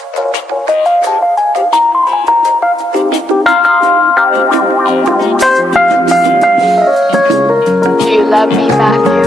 Do you love me, Matthew?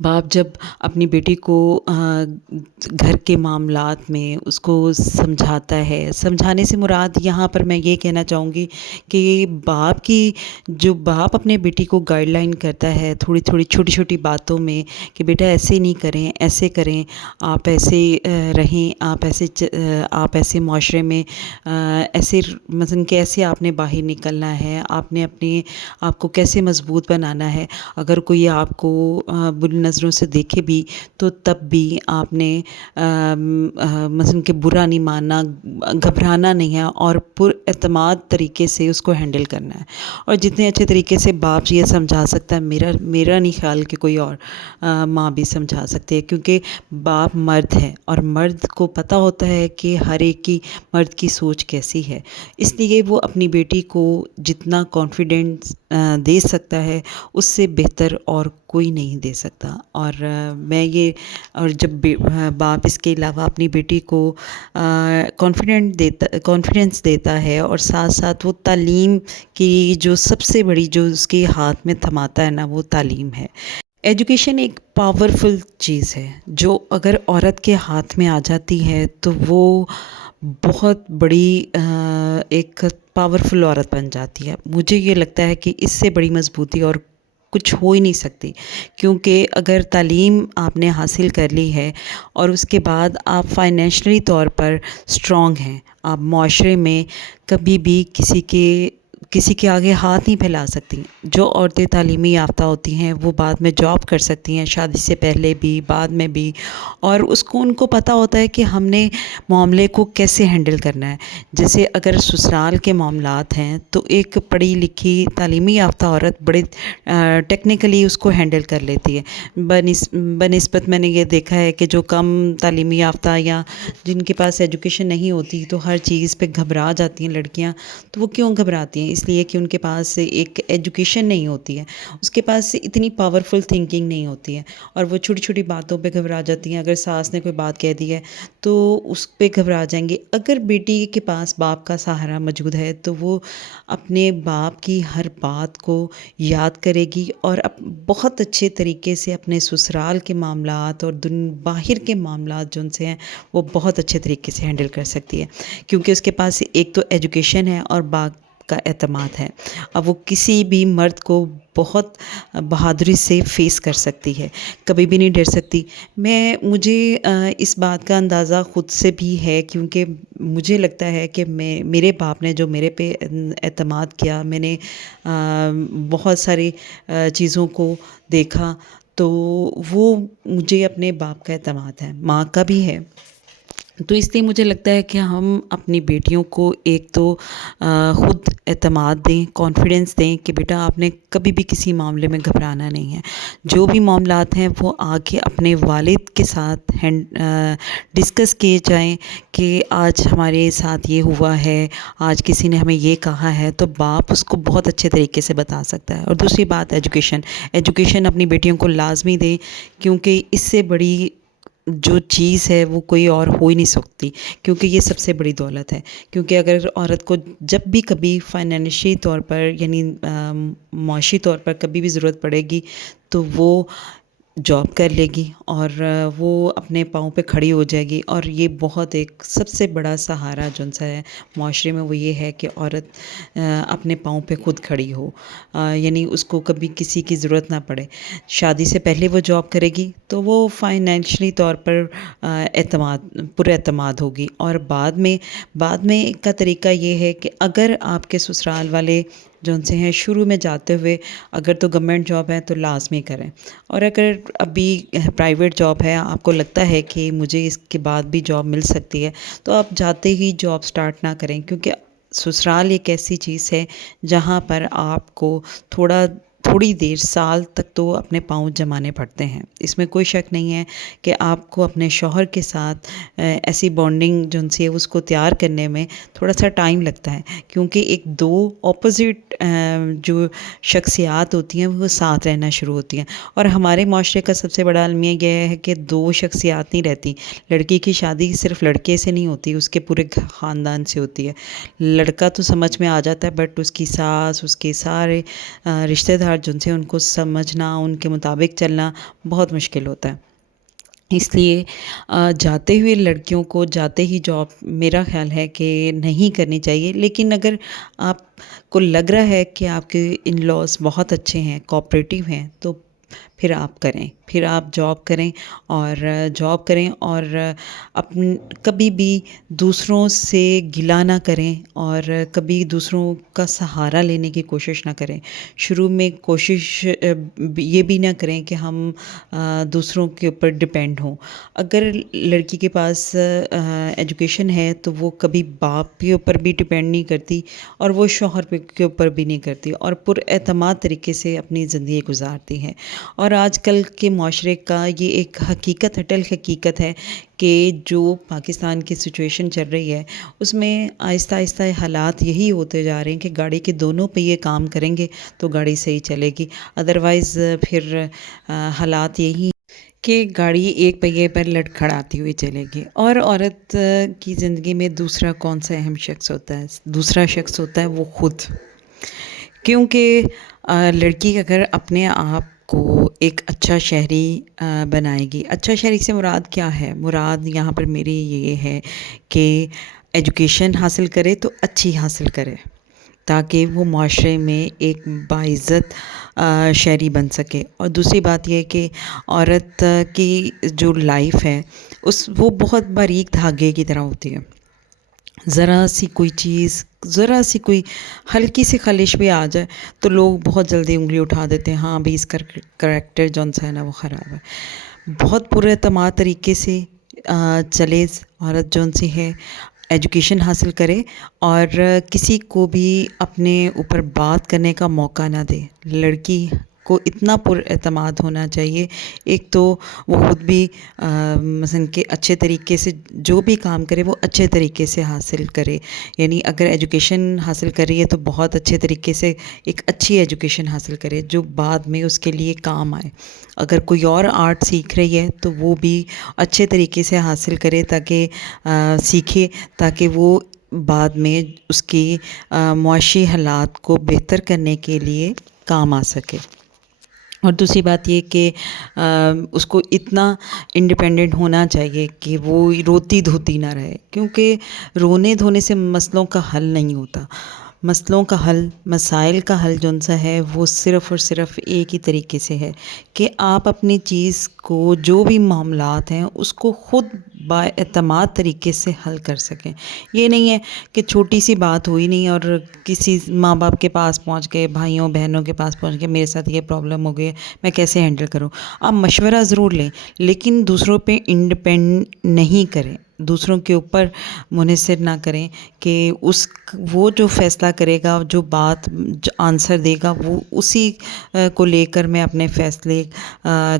باپ جب اپنی بیٹی کو گھر کے معاملات میں اس کو سمجھاتا ہے، سمجھانے سے مراد یہاں پر میں یہ کہنا چاہوں گی کہ باپ اپنے بیٹی کو گائیڈ لائن کرتا ہے تھوڑی تھوڑی چھوٹی چھوٹی باتوں میں کہ بیٹا ایسے نہیں کریں، ایسے کریں، آپ ایسے رہیں، آپ ایسے معاشرے میں ایسے مثلاً کیسے آپ نے باہر نکلنا ہے، آپ نے اپنے آپ کو کیسے مضبوط بنانا ہے، اگر کوئی آپ کو بری نظروں سے دیکھے بھی تو تب بھی آپ نے مثلاً کہ برا نہیں ماننا، گھبرانا نہیں ہے اور پر اعتماد طریقے سے اس کو ہینڈل کرنا ہے۔ اور جتنے اچھے طریقے سے باپ یہ سمجھا سکتا ہے، میرا نہیں خیال کہ کوئی اور ماں بھی سمجھا سکتی ہے، کیونکہ باپ مرد ہے اور مرد کو پتہ ہوتا ہے کہ ہر ایک کی مرد کی سوچ کیسی ہے، اس لیے وہ اپنی بیٹی کو جتنا کانفیڈنس دے سکتا ہے اس سے بہتر اور کوئی نہیں دے سکتا۔ اور جب باپ اس کے علاوہ اپنی بیٹی کو کانفیڈنس دیتا ہے اور ساتھ ساتھ وہ تعلیم کی جو سب سے بڑی جو اس کے ہاتھ میں تھماتا ہے نا، وہ تعلیم ہے۔ ایجوکیشن ایک پاورفل چیز ہے جو اگر عورت کے ہاتھ میں آ جاتی ہے تو وہ بہت بڑی ایک پاورفل عورت بن جاتی ہے۔ مجھے یہ لگتا ہے کہ اس سے بڑی مضبوطی اور کچھ ہو ہی نہیں سکتی، کیونکہ اگر تعلیم آپ نے حاصل کر لی ہے اور اس کے بعد آپ فائنینشلی طور پر اسٹرانگ ہیں، آپ معاشرے میں کبھی بھی کسی کے آگے ہاتھ نہیں پھیلا سکتی۔ جو عورتیں تعلیمی یافتہ ہوتی ہیں وہ بعد میں جاب کر سکتی ہیں، شادی سے پہلے بھی بعد میں بھی، اور ان کو پتہ ہوتا ہے کہ ہم نے معاملے کو کیسے ہینڈل کرنا ہے۔ جیسے اگر سسرال کے معاملات ہیں تو ایک پڑھی لکھی تعلیمی یافتہ عورت بڑے ٹیکنیکلی اس کو ہینڈل کر لیتی ہے، بنسبت میں نے یہ دیکھا ہے کہ جو کم تعلیمی یافتہ یا جن کے پاس ایجوکیشن نہیں ہوتی تو ہر چیز پہ گھبرا جاتی ہیں لڑکیاں۔ تو وہ کیوں گھبراتی ہیں؟ اس لیے کہ ان کے پاس ایک ایجوکیشن نہیں ہوتی ہے، اس کے پاس اتنی پاورفل تھنکنگ نہیں ہوتی ہے، اور وہ چھوٹی چھوٹی باتوں پہ گھبرا جاتی ہیں۔ اگر ساس نے کوئی بات کہہ دی ہے تو اس پہ گھبرا جائیں گے۔ اگر بیٹی کے پاس باپ کا سہارا موجود ہے تو وہ اپنے باپ کی ہر بات کو یاد کرے گی اور بہت اچھے طریقے سے اپنے سسرال کے معاملات اور باہر کے معاملات جو ان سے ہیں وہ بہت اچھے طریقے سے ہینڈل کر سکتی ہے، کیونکہ اس کے پاس ایک تو ایجوکیشن ہے اور باپ کا اعتماد ہے۔ اب وہ کسی بھی مرد کو بہت بہادری سے فیس کر سکتی ہے، کبھی بھی نہیں ڈر سکتی۔ مجھے اس بات کا اندازہ خود سے بھی ہے، کیونکہ مجھے لگتا ہے کہ میرے باپ نے جو میرے پہ اعتماد کیا، میں نے بہت ساری چیزوں کو دیکھا، تو وہ مجھے اپنے باپ کا اعتماد ہے، ماں کا بھی ہے۔ تو اس لیے مجھے لگتا ہے کہ ہم اپنی بیٹیوں کو ایک تو خود اعتماد دیں، کانفیڈنس دیں کہ بیٹا آپ نے کبھی بھی کسی معاملے میں گھبرانا نہیں ہے، جو بھی معاملات ہیں وہ آگے اپنے والد کے ساتھ ڈسکس کیے جائیں کہ آج ہمارے ساتھ یہ ہوا ہے، آج کسی نے ہمیں یہ کہا ہے، تو باپ اس کو بہت اچھے طریقے سے بتا سکتا ہے۔ اور دوسری بات ایجوکیشن اپنی بیٹیوں کو لازمی دیں، کیونکہ اس سے بڑی جو چیز ہے وہ کوئی اور ہو ہی نہیں سکتی، کیونکہ یہ سب سے بڑی دولت ہے۔ کیونکہ اگر عورت کو جب بھی کبھی فائنینشلی طور پر یعنی معاشی طور پر کبھی بھی ضرورت پڑے گی تو وہ جاب کر لے گی اور وہ اپنے پاؤں پہ کھڑی ہو جائے گی، اور یہ بہت ایک سب سے بڑا سہارا جو سا ہے معاشرے میں وہ یہ ہے کہ عورت اپنے پاؤں پہ خود کھڑی ہو، یعنی اس کو کبھی کسی کی ضرورت نہ پڑے۔ شادی سے پہلے وہ جاب کرے گی تو وہ فائنینشلی طور پر پر اعتماد ہوگی، اور بعد میں کا طریقہ یہ ہے کہ اگر آپ کے سسرال والے جو ان سے ہیں شروع میں جاتے ہوئے اگر تو گورنمنٹ جاب ہے تو لازمی کریں، اور اگر ابھی پرائیویٹ جاب ہے، آپ کو لگتا ہے کہ مجھے اس کے بعد بھی جاب مل سکتی ہے، تو آپ جاتے ہی جاب سٹارٹ نہ کریں، کیونکہ سسرال ایک ایسی چیز ہے جہاں پر آپ کو تھوڑی دیر سال تک تو اپنے پاؤں جمانے پڑتے ہیں۔ اس میں کوئی شک نہیں ہے کہ آپ کو اپنے شوہر کے ساتھ ایسی بانڈنگ جو ان سے ہے اس کو تیار کرنے میں تھوڑا سا ٹائم لگتا ہے، کیونکہ ایک دو اپوزٹ جو شخصیات ہوتی ہیں وہ ساتھ رہنا شروع ہوتی ہیں، اور ہمارے معاشرے کا سب سے بڑا المیہ یہ ہے کہ دو شخصیات نہیں رہتی۔ لڑکی کی شادی صرف لڑکے سے نہیں ہوتی، اس کے پورے خاندان سے ہوتی ہے۔ لڑکا تو سمجھ میں آ جاتا ہے، بٹ اس کی ساس، اس کے سارے رشتہ دار دار جن سے ان کو سمجھنا، ان کے مطابق چلنا بہت مشکل ہوتا ہے۔ اس لیے جاتے ہوئے لڑکیوں کو جاتے ہی جاب میرا خیال ہے کہ نہیں کرنی چاہیے، لیکن اگر آپ کو لگ رہا ہے کہ آپ کے ان لاز بہت اچھے ہیں، کوآپریٹیو ہیں، تو پھر آپ کریں، پھر آپ جاب کریں اور کبھی بھی دوسروں سے گلہ نہ کریں اور کبھی دوسروں کا سہارا لینے کی کوشش نہ کریں۔ شروع میں کوشش یہ بھی نہ کریں کہ ہم دوسروں کے اوپر ڈپینڈ ہوں۔ اگر لڑکی کے پاس ایجوکیشن ہے تو وہ کبھی باپ کے اوپر بھی ڈپینڈ نہیں کرتی اور وہ شوہر کے اوپر بھی نہیں کرتی، اور پر اعتماد طریقے سے اپنی زندگی گزارتی ہے۔ اور آج کل کے معاشرے کا یہ ایک حقیقت، اٹل حقیقت ہے کہ جو پاکستان کی سچویشن چل رہی ہے اس میں آہستہ آہستہ حالات یہی ہوتے جا رہے ہیں کہ گاڑی کے دونوں پہیے کام کریں گے تو گاڑی صحیح چلے گی، ادروائز پھر حالات یہی کہ گاڑی ایک پہیے پر لڑکھڑاتی ہوئی چلے گی۔ اور عورت کی زندگی میں دوسرا کون سا اہم شخص ہوتا ہے؟ دوسرا شخص ہوتا ہے وہ خود، کیونکہ لڑکی اگر اپنے آپ کو ایک اچھا شہری بنائے گی، اچھا شہری سے مراد کیا ہے؟ مراد یہاں پر میری یہ ہے کہ ایجوکیشن حاصل کرے تو اچھی حاصل کرے تاکہ وہ معاشرے میں ایک باعزت شہری بن سکے۔ اور دوسری بات یہ کہ عورت کی جو لائف ہے وہ بہت باریک دھاگے کی طرح ہوتی ہے۔ ذرا سی کوئی چیز، ذرا سی کوئی ہلکی سی خلش بھی آ جائے تو لوگ بہت جلدی انگلی اٹھا دیتے ہیں، ہاں بھی اس کا کریکٹر جون سا ہے نا وہ خراب ہے۔ بہت پر اعتماد طریقے سے چلے عورت جون سی ہے، ایجوکیشن حاصل کرے اور کسی کو بھی اپنے اوپر بات کرنے کا موقع نہ دے۔ لڑکی کو اتنا پر اعتماد ہونا چاہیے، ایک تو وہ خود بھی مثلا کہ اچھے طریقے سے جو بھی کام کرے وہ اچھے طریقے سے حاصل کرے، یعنی اگر ایجوکیشن حاصل کر رہی ہے تو بہت اچھے طریقے سے ایک اچھی ایجوکیشن حاصل کرے جو بعد میں اس کے لیے کام آئے۔ اگر کوئی اور آرٹ سیکھ رہی ہے تو وہ بھی اچھے طریقے سے حاصل کرے تاکہ سیکھے، تاکہ وہ بعد میں اس کی معاشی حالات کو بہتر کرنے کے لیے کام آ سکے۔ اور دوسری بات یہ کہ اس کو اتنا انڈیپینڈنٹ ہونا چاہیے کہ وہ روتی دھوتی نہ رہے، کیونکہ رونے دھونے سے مسئلوں کا حل نہیں ہوتا۔ مسئلوں کا حل، مسائل کا حل جون سا ہے وہ صرف اور صرف ایک ہی طریقے سے ہے کہ آپ اپنی چیز کو، جو بھی معاملات ہیں اس کو خود با اعتماد طریقے سے حل کر سکیں۔ یہ نہیں ہے کہ چھوٹی سی بات ہوئی نہیں اور کسی ماں باپ کے پاس پہنچ گئے، بھائیوں بہنوں کے پاس پہنچ گئے، میرے ساتھ یہ پرابلم ہو گئی ہے، میں کیسے ہینڈل کروں؟ آپ مشورہ ضرور لیں لیکن دوسروں پہ انڈیپینڈ نہیں کریں، دوسروں کے اوپر منحصر نہ کریں کہ وہ جو فیصلہ کرے گا، جو بات آنسر دے گا، وہ اسی کو لے کر میں اپنے فیصلے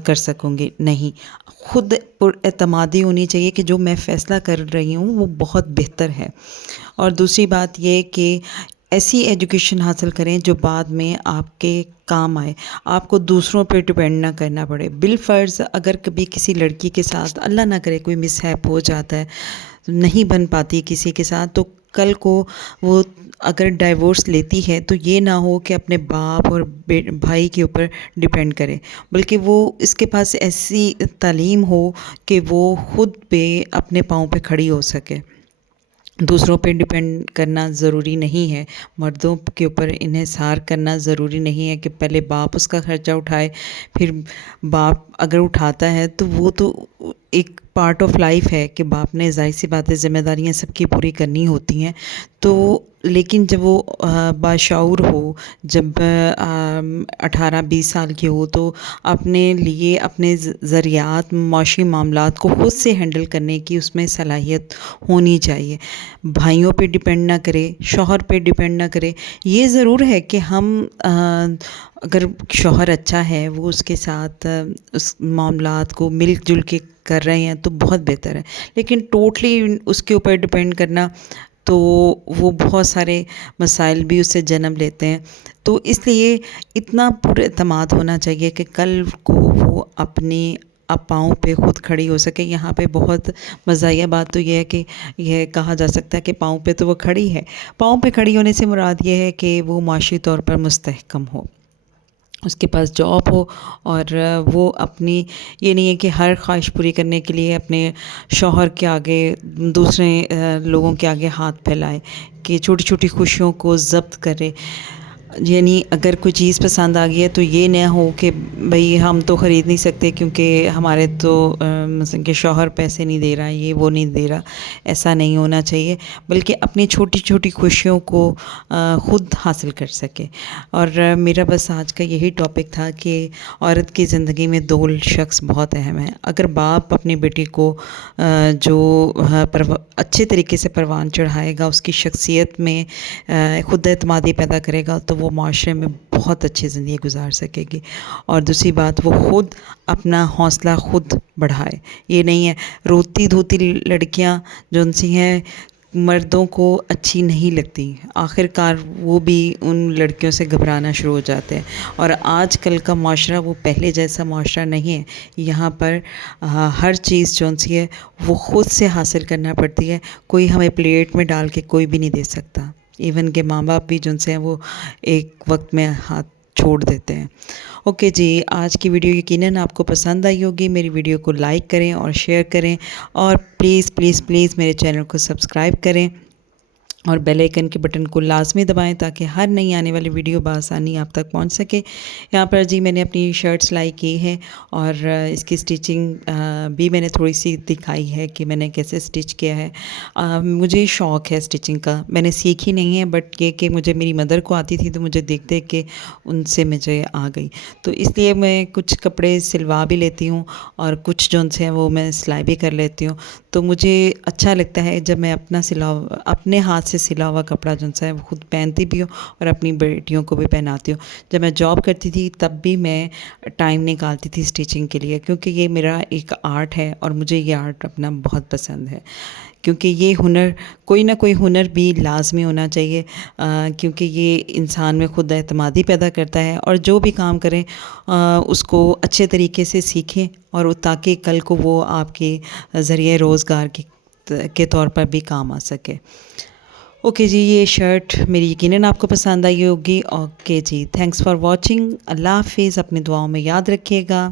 کر سکوں گی۔ نہیں، خود پر اعتمادی ہونی چاہیے کہ جو میں فیصلہ کر رہی ہوں وہ بہت بہتر ہے۔ اور دوسری بات یہ کہ ایسی ایجوکیشن حاصل کریں جو بعد میں آپ کے کام آئے، آپ کو دوسروں پہ ڈپینڈ نہ کرنا پڑے۔ بالفرض اگر کبھی کسی لڑکی کے ساتھ اللہ نہ کرے کوئی مس ہیپ ہو جاتا ہے، نہیں بن پاتی کسی کے ساتھ، تو کل کو وہ اگر ڈائیورس لیتی ہے تو یہ نہ ہو کہ اپنے باپ اور بھائی کے اوپر ڈپینڈ کرے، بلکہ وہ اس کے پاس ایسی تعلیم ہو کہ وہ خود پہ اپنے پاؤں پہ کھڑی ہو سکے۔ دوسروں پہ ڈپینڈ کرنا ضروری نہیں ہے، مردوں کے اوپر انحصار کرنا ضروری نہیں ہے کہ پہلے باپ اس کا خرچہ اٹھائے، پھر باپ اگر اٹھاتا ہے تو وہ تو ایک پارٹ آف لائف ہے کہ باپ نے ظاہر سی باتیں ذمہ داریاں سب کی پوری کرنی ہوتی ہیں۔ تو لیکن جب وہ باشعور ہو، جب 18-20 سال کی ہو تو اپنے لیے اپنے ذریعات، معاشی معاملات کو خود سے ہینڈل کرنے کی اس میں صلاحیت ہونی چاہیے۔ بھائیوں پہ ڈپینڈ نہ کرے، شوہر پہ ڈپینڈ نہ کرے۔ یہ ضرور ہے کہ ہم اگر شوہر اچھا ہے، وہ اس کے ساتھ اس معاملات کو مل جل کے کر رہے ہیں تو بہت بہتر ہے، لیکن ٹوٹلی اس کے اوپر ڈپینڈ کرنا تو وہ بہت سارے مسائل بھی اس سے جنم لیتے ہیں۔ تو اس لیے اتنا پر اعتماد ہونا چاہیے کہ کل کو وہ اپنی پاؤں پہ خود کھڑی ہو سکے۔ یہاں پہ بہت مزاحیہ بات تو یہ ہے کہ یہ کہا جا سکتا ہے کہ پاؤں پہ تو وہ کھڑی ہے، پاؤں پہ کھڑی ہونے سے مراد یہ ہے کہ وہ معاشی طور پر مستحکم ہو۔ اس کے پاس جاب ہو اور وہ اپنی یہ نہیں ہے کہ ہر خواہش پوری کرنے کے لیے اپنے شوہر کے آگے دوسرے لوگوں کے آگے ہاتھ پھیلائے، کہ چھوٹی چھوٹی خوشیوں کو ضبط کرے. یعنی اگر کوئی چیز پسند آ گئی ہے تو یہ نہ ہو کہ بھئی ہم تو خرید نہیں سکتے کیونکہ ہمارے تو مثلا کہ شوہر پیسے نہیں دے رہا، یہ وہ نہیں دے رہا. ایسا نہیں ہونا چاہیے، بلکہ اپنی چھوٹی چھوٹی خوشیوں کو خود حاصل کر سکے. اور میرا بس آج کا یہی ٹاپک تھا کہ عورت کی زندگی میں دو شخص بہت اہم ہیں. اگر باپ اپنی بیٹی کو جو اچھے طریقے سے پروان چڑھائے گا، اس کی شخصیت میں خود اعتمادی پیدا کرے گا، تو وہ معاشرے میں بہت اچھی زندگی گزار سکے گی. اور دوسری بات، وہ خود اپنا حوصلہ خود بڑھائے. یہ نہیں ہے روتی دھوتی لڑکیاں جو ان سی ہیں مردوں کو اچھی نہیں لگتی، آخر کار وہ بھی ان لڑکیوں سے گھبرانا شروع ہو جاتے ہیں. اور آج کل کا معاشرہ وہ پہلے جیسا معاشرہ نہیں ہے. یہاں پر ہر چیز جو سی ہے وہ خود سے حاصل کرنا پڑتی ہے. کوئی ہمیں پلیٹ میں ڈال کے کوئی بھی نہیں دے سکتا. ایون کہ ماں باپ بھی جن سے ہیں وہ ایک وقت میں ہاتھ چھوڑ دیتے ہیں. اوکے جی، آج کی ویڈیو یقیناً آپ کو پسند آئی ہوگی. میری ویڈیو کو لائک کریں اور شیئر کریں، اور پلیز پلیز پلیز میرے چینل کو سبسکرائب کریں اور بیل آئیکن کے بٹن کو لازمی دبائیں تاکہ ہر نئی آنے والی ویڈیو بآسانی آپ تک پہنچ سکے. یہاں پر جی میں نے اپنی شرٹ سلائی کی ہے اور اس کی سٹیچنگ بھی میں نے تھوڑی سی دکھائی ہے کہ میں نے کیسے سٹچ کیا ہے. مجھے شوق ہے سٹیچنگ کا، میں نے سیکھی نہیں ہے، بٹ یہ کہ مجھے میری مدر کو آتی تھی تو مجھے دیکھ دیکھ کے ان سے مجھے آ گئی. تو اس لیے میں کچھ کپڑے سلوا بھی لیتی ہوں اور کچھ جو سے ہیں وہ میں سلائی بھی کر لیتی ہوں. تو مجھے اچھا لگتا ہے جب میں اپنے ہاتھ سے سلا ہوا کپڑا جو ہے وہ خود پہنتی بھی ہوں اور اپنی بیٹیوں کو بھی پہناتی ہوں. جب میں جاب کرتی تھی تب بھی میں ٹائم نکالتی تھی سٹیچنگ کے لیے، کیونکہ یہ میرا ایک آرٹ ہے اور مجھے یہ آرٹ اپنا بہت پسند ہے. کیونکہ یہ ہنر، کوئی نہ کوئی ہنر بھی لازمی ہونا چاہیے، کیونکہ یہ انسان میں خود اعتمادی پیدا کرتا ہے. اور جو بھی کام کریں اس کو اچھے طریقے سے سیکھیں، اور تاکہ کل کو وہ آپ کے ذریعہ روزگار کے طور پر بھی کام آ سکے. اوکے جی، یہ شرٹ میری یقیناً آپ کو پسند آئی ہوگی. اوکے جی، تھینکس فار واچنگ. اللہ حافظ. اپنی دعاؤں میں یاد رکھیے گا.